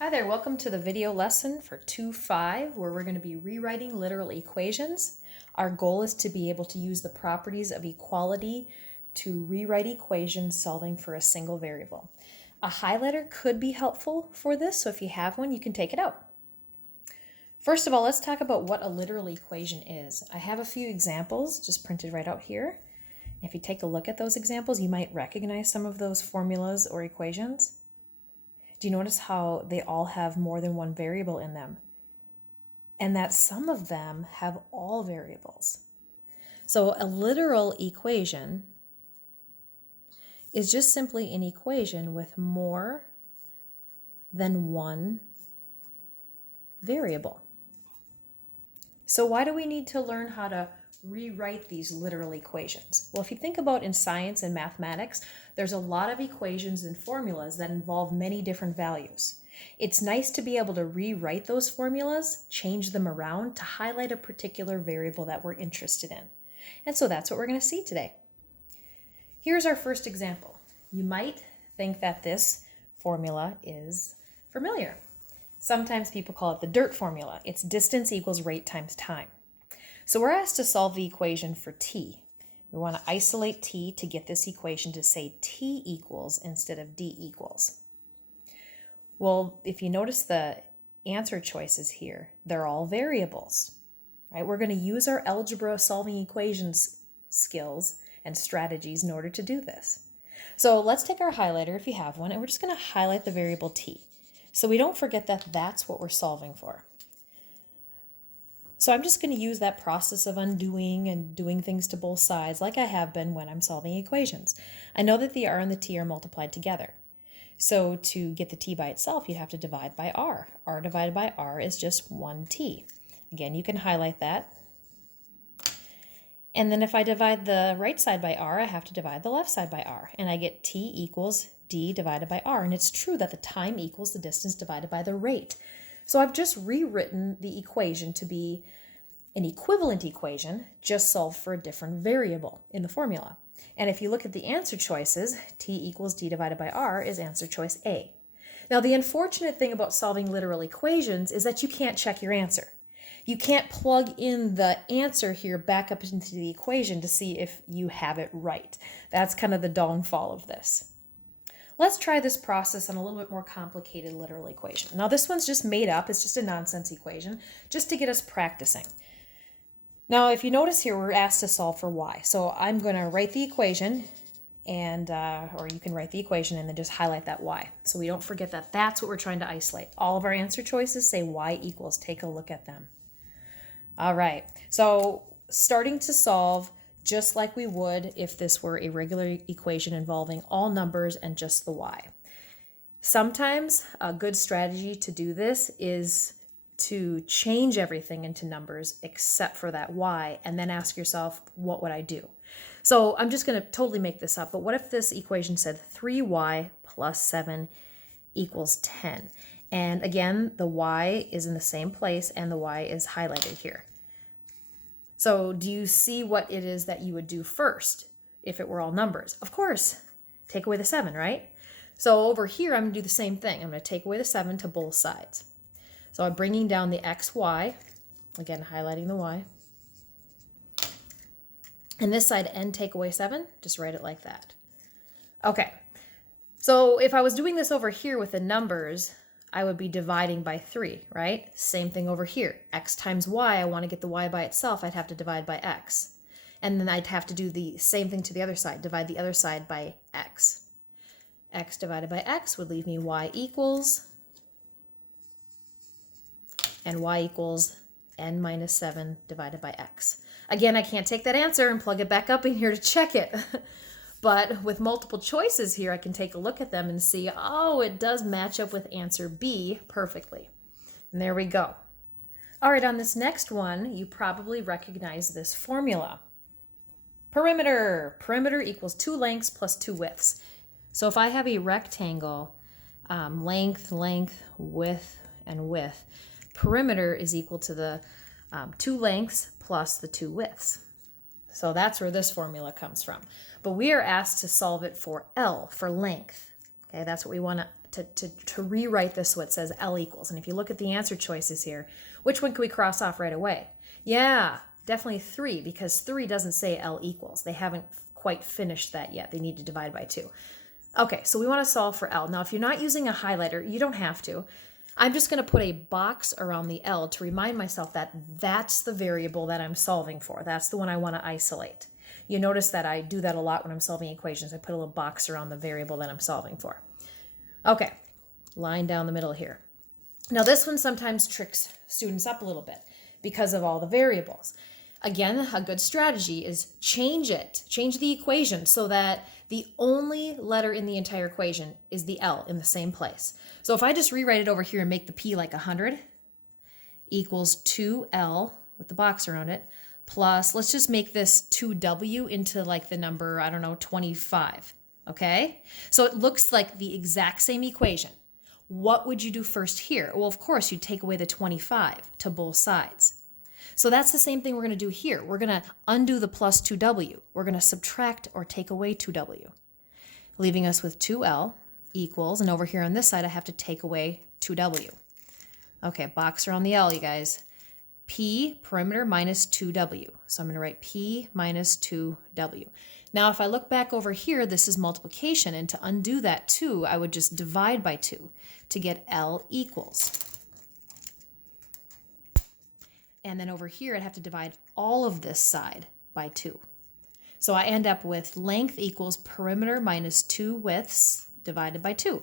Hi there, welcome to the video lesson for 2.5 where we're going to be rewriting literal equations. Our goal is to be able to use the properties of equality to rewrite equations solving for a single variable. A highlighter could be helpful for this, so if you have one, you can take it out. First of all, let's talk about what a literal equation is. I have a few examples just printed right out here. If you take a look at those examples, you might recognize some of those formulas or equations. Do you notice how they all have more than one variable in them? And that some of them have all variables. So a literal equation is just simply an equation with more than one variable. So why do we need to learn how to rewrite these literal equations? Well, if you think about in science and mathematics, there's a lot of equations and formulas that involve many different values. It's nice to be able to rewrite those formulas, change them around to highlight a particular variable that we're interested in. And so that's what we're going to see today. Here's our first example. You might think that this formula is familiar. Sometimes people call it the dirt formula. It's distance equals rate times time. So we're asked to solve the equation for t. We want to isolate t to get this equation to say t equals instead of d equals. Well, if you notice the answer choices here, they're all variables, right? We're going to use our algebra solving equations skills and strategies in order to do this. So let's take our highlighter if you have one, and we're just going to highlight the variable t. So we don't forget that that's what we're solving for. So I'm just going to use that process of undoing and doing things to both sides like I have been when I'm solving equations. I know that the r and the t are multiplied together. So to get the t by itself, you'd have to divide by r. R divided by r is just 1t. Again, you can highlight that. And then if I divide the right side by r, I have to divide the left side by r. And I get t equals d divided by r. And it's true that the time equals the distance divided by the rate. So I've just rewritten the equation to be an equivalent equation, just solved for a different variable in the formula. And if you look at the answer choices, t equals d divided by r is answer choice A. Now the unfortunate thing about solving literal equations is that you can't check your answer. You can't plug in the answer here back up into the equation to see if you have it right. That's kind of the downfall of this. Let's try this process on a little bit more complicated literal equation. Now this one's just made up, it's just a nonsense equation, just to get us practicing. Now if you notice here, we're asked to solve for y. So I'm going to write the equation, and or you can write the equation and then just highlight that y. So we don't forget that that's what we're trying to isolate. All of our answer choices say y equals. Take a look at them. All right, so starting to solve just like we would if this were a regular equation involving all numbers and just the y. Sometimes a good strategy to do this is to change everything into numbers except for that y, and then ask yourself, what would I do? So I'm just going to totally make this up, but what if this equation said 3y plus 7 equals 10? And again, the y is in the same place and the y is highlighted here. So do you see what it is that you would do first if it were all numbers? Of course, take away the 7, right? So over here, I'm going to do the same thing. I'm going to take away the 7 to both sides. So I'm bringing down the xy, again, highlighting the y. And this side, n take away 7, just write it like that. Okay, so if I was doing this over here with the numbers, I would be dividing by 3, right? Same thing over here. X times y, I want to get the y by itself, I'd have to divide by x. And then I'd have to do the same thing to the other side, divide the other side by x. X divided by x would leave me y equals, and y equals n minus 7 divided by x. Again, I can't take that answer and plug it back up in here to check it. But with multiple choices here, I can take a look at them and see, oh, it does match up with answer B perfectly. And there we go. All right, on this next one, you probably recognize this formula. Perimeter. Perimeter equals 2 lengths plus 2 widths. So if I have a rectangle, length, width, and width, perimeter is equal to the 2 lengths plus the 2 widths. So that's where this formula comes from. But we are asked to solve it for L, for length. Okay, that's what we want to rewrite this so it says L equals. And if you look at the answer choices here, which one can we cross off right away? Yeah, definitely 3, because 3 doesn't say L equals. They haven't quite finished that yet. They need to divide by 2. Okay, so we want to solve for L. Now, if you're not using a highlighter, you don't have to. I'm just going to put a box around the L to remind myself that that's the variable that I'm solving for. That's the one I want to isolate. You notice that I do that a lot when I'm solving equations. I put a little box around the variable that I'm solving for. Okay, line down the middle here. Now this one sometimes tricks students up a little bit because of all the variables. Again, a good strategy is change the equation so that the only letter in the entire equation is the L in the same place. So if I just rewrite it over here and make the P like 100 equals 2L with the box around it, plus, let's just make this 2W into like the number, I don't know, 25, okay? So it looks like the exact same equation. What would you do first here? Well, of course, you'd take away the 25 to both sides. So that's the same thing we're going to do here. We're going to undo the plus 2W. We're going to subtract or take away 2W, leaving us with 2L equals, and over here on this side, I have to take away 2W. Okay, box around the L, you guys. P perimeter minus 2W. So I'm going to write P minus 2W. Now, if I look back over here, this is multiplication, and to undo that 2, I would just divide by 2 to get L equals. And then over here, I'd have to divide all of this side by 2. So I end up with length equals perimeter minus 2 widths divided by 2.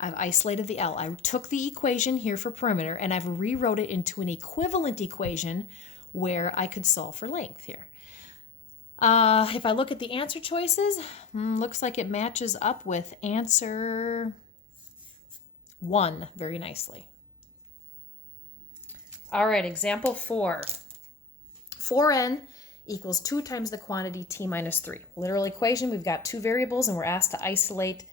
I've isolated the L. I took the equation here for perimeter, and I've rewrote it into an equivalent equation where I could solve for length here. If I look at the answer choices, looks like it matches up with answer 1 very nicely. All right, example 4. 4n equals 2 times the quantity t minus 3. Literal equation, we've got 2 variables and we're asked to isolate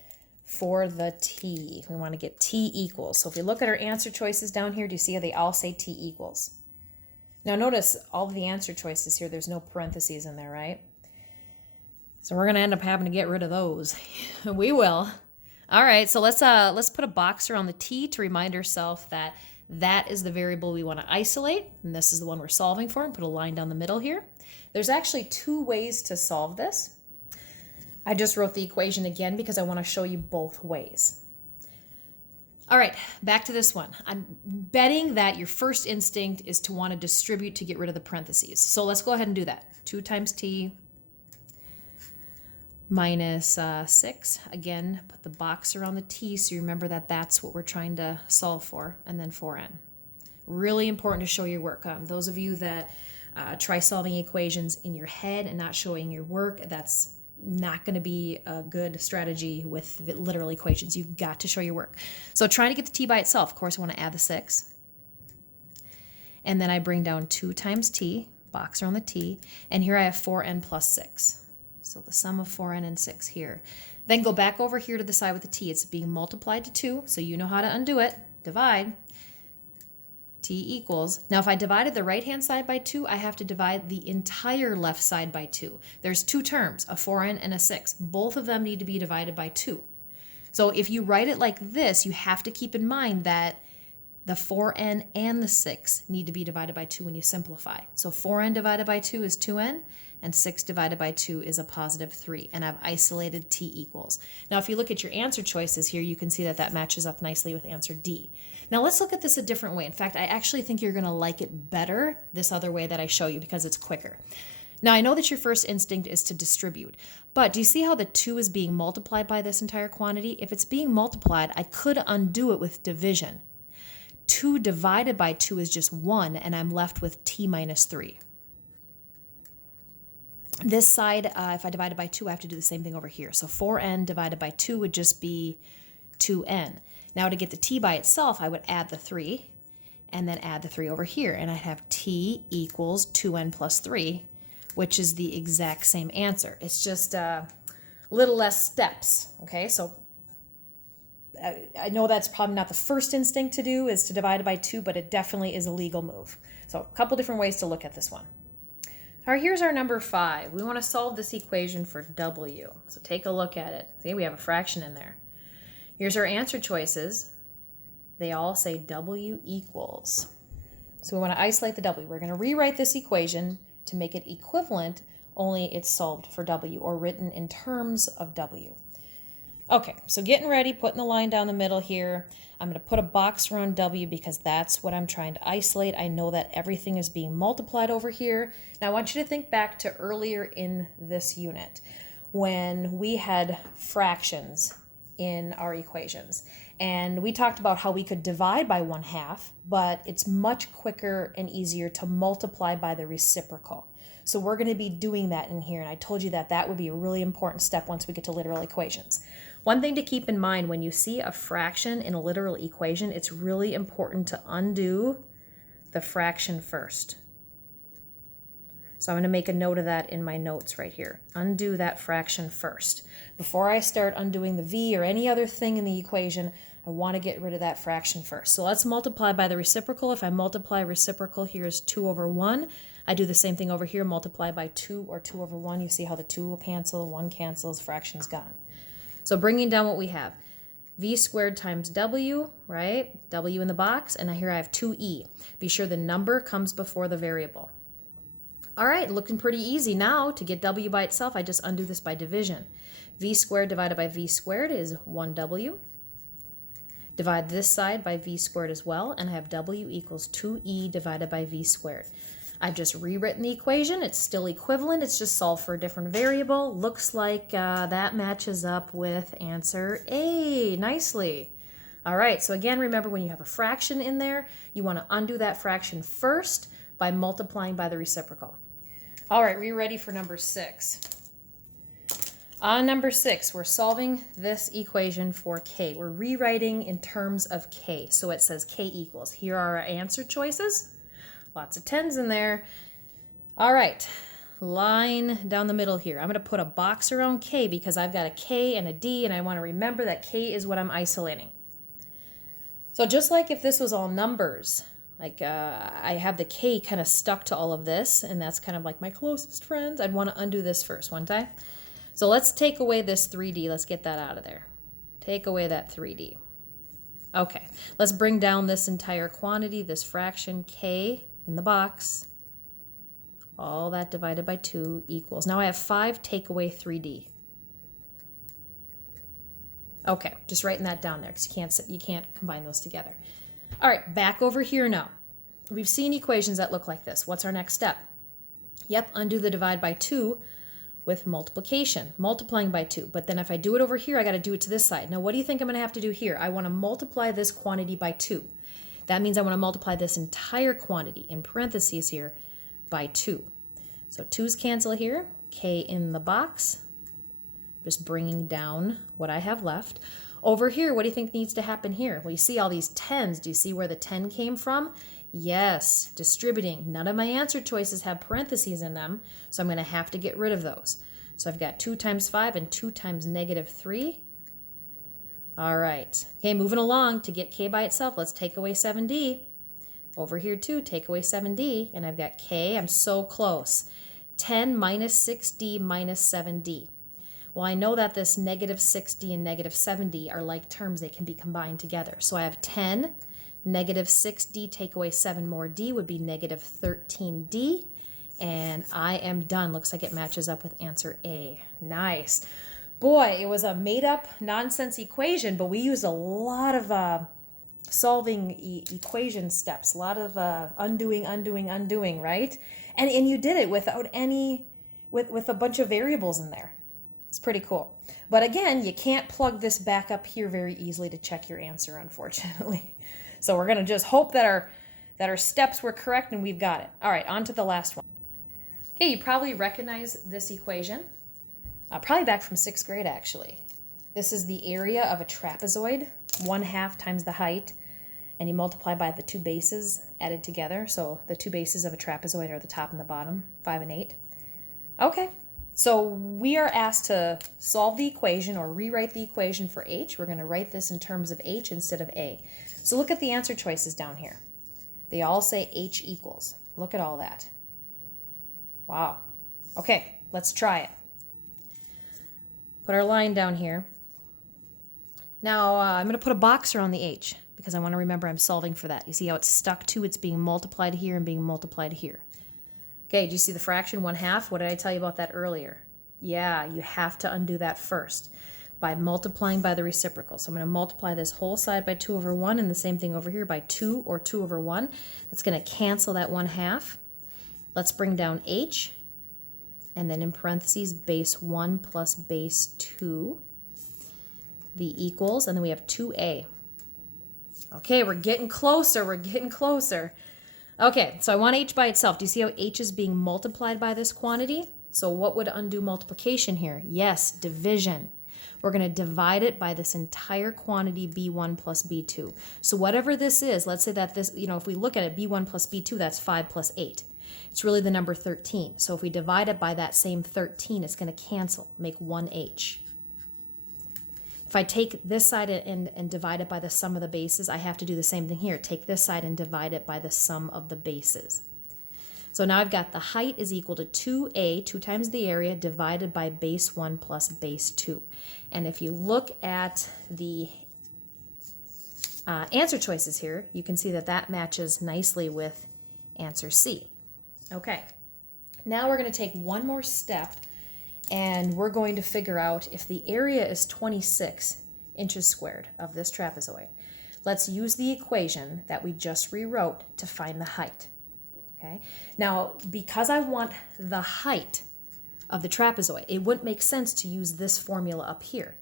for the t. We want to get t equals. So if we look at our answer choices down here, do you see how they all say t equals? Now notice all of the answer choices here, there's no parentheses in there, right? So we're going to end up having to get rid of those. We will. All right, so let's put a box around the t to remind ourselves that that is the variable we want to isolate, and this is the one we're solving for, and put a line down the middle here. There's actually 2 ways to solve this. I just wrote the equation again because I want to show you both ways. All right, back to this one. I'm betting that your first instinct is to want to distribute to get rid of the parentheses. So let's go ahead and do that. 2 times t minus 6. Again, put the box around the t so you remember that that's what we're trying to solve for, and then 4n. Really important to show your work. Those of you that try solving equations in your head and not showing your work, that's not going to be a good strategy with literal equations. You've got to show your work. So trying to get the t by itself, of course, I want to add the 6. And then I bring down 2 times t, box around the t, and here I have 4n plus 6. So the sum of 4n and 6 here. Then go back over here to the side with the t. It's being multiplied to 2, so you know how to undo it. Divide. T equals. Now if I divided the right-hand side by 2, I have to divide the entire left side by 2. There's 2 terms, a 4n and a 6. Both of them need to be divided by 2. So if you write it like this, you have to keep in mind that the 4n and the 6 need to be divided by 2 when you simplify. So 4n divided by 2 is 2n, and 6 divided by 2 is a positive 3, and I've isolated t equals. Now if you look at your answer choices here, you can see that that matches up nicely with answer D. Now let's look at this a different way. In fact, I actually think you're going to like it better this other way that I show you because it's quicker. Now I know that your first instinct is to distribute, but do you see how the 2 is being multiplied by this entire quantity? If it's being multiplied, I could undo it with division. 2 divided by 2 is just 1, and I'm left with t minus 3. This side, if I divide it by 2, I have to do the same thing over here. So 4n divided by 2 would just be 2n. Now to get the t by itself, I would add the 3, and then add the 3 over here, and I'd have t equals 2n plus 3, which is the exact same answer. It's just a little less steps, okay? So I know that's probably not the first instinct to do, is to divide it by 2, but it definitely is a legal move. So a couple different ways to look at this one. All right, here's our number 5. We want to solve this equation for w. So take a look at it. See, we have a fraction in there. Here's our answer choices. They all say W equals. So we want to isolate the W. We're going to rewrite this equation to make it equivalent, only it's solved for W or written in terms of W. Okay, so getting ready, putting the line down the middle here. I'm going to put a box around W because that's what I'm trying to isolate. I know that everything is being multiplied over here. Now I want you to think back to earlier in this unit when we had fractions in our equations. And we talked about how we could divide by 1/2, but it's much quicker and easier to multiply by the reciprocal. So we're going to be doing that in here, and I told you that that would be a really important step once we get to literal equations. One thing to keep in mind when you see a fraction in a literal equation, it's really important to undo the fraction first. So I'm going to make a note of that in my notes right here. Undo that fraction first. Before I start undoing the v or any other thing in the equation, I want to get rid of that fraction first. So let's multiply by the reciprocal. If I multiply reciprocal, here is 2 over 1. I do the same thing over here, multiply by 2 or 2 over 1. You see how the 2 will cancel, 1 cancels, fraction's gone. So bringing down what we have, v squared times w, right? W in the box, and here I have 2e. Be sure the number comes before the variable. All right, looking pretty easy now. To get w by itself, I just undo this by division. V squared divided by v squared is 1w. Divide this side by v squared as well, and I have w equals 2e divided by v squared. I've just rewritten the equation. It's still equivalent. It's just solved for a different variable. Looks like that matches up with answer A nicely. All right, so again, remember when you have a fraction in there, you want to undo that fraction first by multiplying by the reciprocal. All right, we're ready for number 6. On number 6, we're solving this equation for k. We're rewriting in terms of k. So it says k equals. Here are our answer choices. Lots of 10s in there. All right, line down the middle here. I'm going to put a box around k because I've got a k and a d, and I want to remember that k is what I'm isolating. So just like if this was all numbers, like I have the k kind of stuck to all of this, and that's kind of like my closest friends, I'd want to undo this first, wouldn't I? So let's take away this 3d. Let's get that out of there. Take away that 3d. Okay, let's bring down this entire quantity, this fraction k in the box. All that divided by 2 equals. Now I have 5, take away 3d. Okay, just writing that down there because you can't combine those together. All right, back over here now. We've seen equations that look like this. What's our next step? Yep, undo the divide by 2 with multiplication, multiplying by 2. But then if I do it over here, I got to do it to this side. Now, what do you think I'm going to have to do here? I want to multiply this quantity by 2. That means I want to multiply this entire quantity, in parentheses here, by 2. So 2's cancel here, k in the box. Just bringing down what I have left. Over here, what do you think needs to happen here? Well, you see all these 10s. Do you see where the 10 came from? Yes, distributing. None of my answer choices have parentheses in them, so I'm going to have to get rid of those. So I've got 2 times 5 and 2 times negative 3. All right. Okay, moving along. To get k by itself, let's take away 7d. Over here, too, take away 7d, and I've got k. I'm so close. 10 minus 6d minus 7d. Well, I know that this negative 6d and negative 7d are like terms. They can be combined together. So I have 10, negative 6d, take away 7 more d would be negative 13d. And I am done. Looks like it matches up with answer A. Nice. Boy, it was a made-up nonsense equation, but we used a lot of solving equation steps, a lot of undoing, right? And you did it without any, with a bunch of variables in there. It's pretty cool. But again, you can't plug this back up here very easily to check your answer, unfortunately. So we're going to just hope that our steps were correct and we've got it. All right, on to the last one. Okay, you probably recognize this equation. Probably back from 6th grade, actually. This is the area of a trapezoid, 1/2 times the height, and you multiply by the 2 bases added together. So the 2 bases of a trapezoid are the top and the bottom, 5 and 8. Okay. So we are asked to solve the equation or rewrite the equation for h. We're going to write this in terms of h instead of a. So look at the answer choices down here. They all say h equals. Look at all that. Wow. Okay, let's try it. Put our line down here. Now I'm going to put a box around the h because I want to remember I'm solving for that. You see how it's stuck to? It's being multiplied here and being multiplied here. Okay, do you see the fraction 1/2? What did I tell you about that earlier? Yeah, you have to undo that first by multiplying by the reciprocal. So I'm going to multiply this whole side by 2 over 1 and the same thing over here by 2 or 2 over 1. That's going to cancel that 1/2. Let's bring down h, and then in parentheses base 1 plus base 2, the equals, and then we have 2a. Okay, we're getting closer, we're getting closer. Okay, so I want h by itself. Do you see how h is being multiplied by this quantity? So what would undo multiplication here? Yes, division. We're going to divide it by this entire quantity b1 plus b2. So whatever this is, let's say that this, if we look at it, b1 plus b2, that's 5 plus 8. It's really the number 13. So if we divide it by that same 13, it's going to cancel, make 1h. If I take this side and divide it by the sum of the bases, I have to do the same thing here. Take this side and divide it by the sum of the bases. So now I've got the height is equal to 2a, 2 times the area, divided by base 1 plus base 2. And if you look at the answer choices here, you can see that that matches nicely with answer C. Okay, now we're going to take one more step, and we're going to figure out if the area is 26 inches squared of this trapezoid. Let's use the equation that we just rewrote to find the height. Okay. Now, because I want the height of the trapezoid, it wouldn't make sense to use this formula up here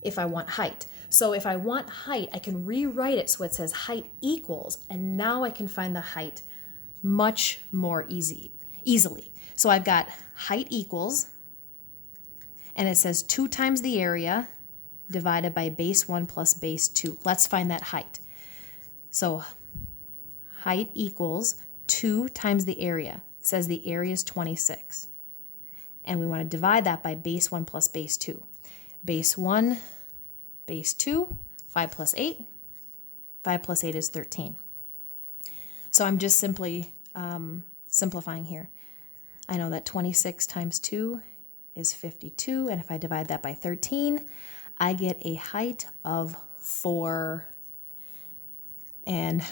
if I want height. So if I want height, I can rewrite it so it says height equals, and now I can find the height much more easily. So I've got height equals, and it says 2 times the area divided by base 1 plus base 2. Let's find that height. So height equals 2 times the area. It says the area is 26. And we want to divide that by base 1 plus base 2. Base 1, base 2, 5 plus 8. 5 plus 8 is 13. So I'm just simply simplifying here. I know that 26 times 2 is 52, and if I divide that by 13, I get a height of 4. And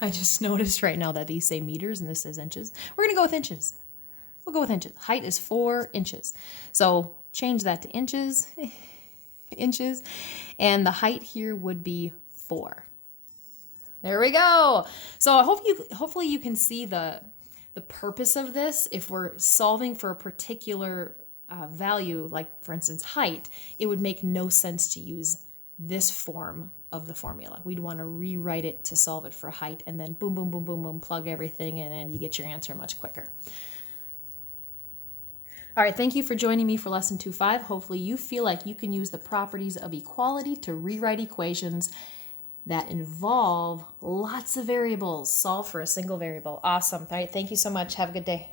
I just noticed right now that these say meters and this says inches. We're going to go with inches. We'll go with inches. Height is 4 inches. So change that to inches, inches, and the height here would be 4. There we go. So I hope hopefully you can see the purpose of this. If we're solving for a particular value, like for instance height, it would make no sense to use this form of the formula. We'd want to rewrite it to solve it for height, and then boom, boom, boom, boom, boom, plug everything in, and you get your answer much quicker. All right, thank you for joining me for lesson 2.5. Hopefully you feel like you can use the properties of equality to rewrite equations that involve lots of variables, solve for a single variable. Awesome. All right, thank you so much. Have a good day.